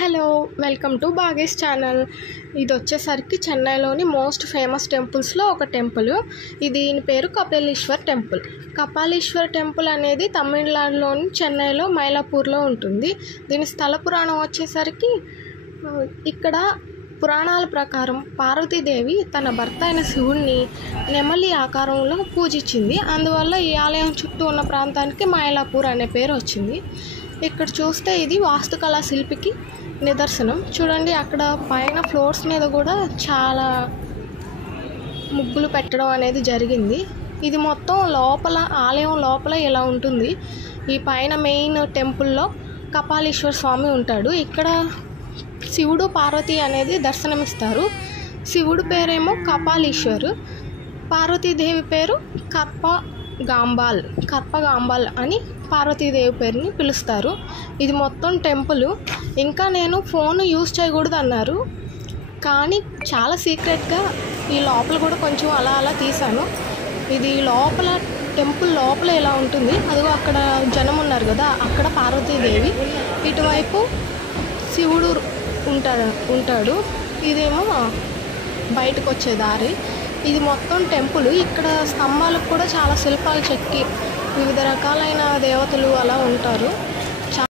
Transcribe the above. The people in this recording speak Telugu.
Hello welcome to బాగేష్ channel. ఇది వచ్చేసరికి చెన్నైలోని మోస్ట్ ఫేమస్ టెంపుల్స్లో ఒక టెంపుల్. దీని పేరు కపాలీశ్వర్ టెంపుల్. కపాలీశ్వర్ టెంపుల్ అనేది తమిళనాడులోని చెన్నైలో మైలాపూర్లో ఉంటుంది. దీని స్థల పురాణం వచ్చేసరికి ఇక్కడ పురాణాల ప్రకారం పార్వతీదేవి తన భర్త అయిన శివుణ్ణి నెమలి ఆకారంలో పూజించింది. అందువల్ల ఈ ఆలయం చుట్టూ ఉన్న ప్రాంతానికి మైలాపూర్ అనే పేరు వచ్చింది. ఇక్కడ చూస్తే ఇది వాస్తుకళా శిల్పికి నిదర్శనం. చూడండి, అక్కడ పైన ఫ్లోర్స్ మీద కూడా చాలా ముగ్గులు పెట్టడం అనేది జరిగింది. ఇది మొత్తం లోపల, ఆలయం లోపల ఇలా ఉంటుంది. ఈ పైన మెయిన్ టెంపుల్లో కపాలీశ్వర స్వామి ఉంటాడు. ఇక్కడ శివుడు పార్వతి అనేది దర్శనమిస్తారు. శివుడు పేరేమో కపాలీశ్వర్, పార్వతీదేవి పేరు కర్పగాంబాల్ అని పార్వతీదేవి పేరుని పిలుస్తారు. ఇది మొత్తం టెంపుల్. ఇంకా నేను ఫోన్ యూజ్ చేయకూడదు అన్నారు, కానీ చాలా సీక్రెట్గా ఈ లోపల కూడా కొంచెం అలా తీశాను. ఇది లోపల, టెంపుల్ లోపల ఇలా ఉంటుంది. అదిగో అక్కడ జనం ఉన్నారు కదా, అక్కడ పార్వతీదేవి, ఇటువైపు శివుడు ఉంటాడు. ఇదేమో బయటకు వచ్చే దారి. ఇది మొత్తం టెంపుల్. ఇక్కడ స్తంభాలకు కూడా చాలా శిల్పాలు చెక్కి వివిధ రకాలైన దేవతలు అలా ఉంటారు.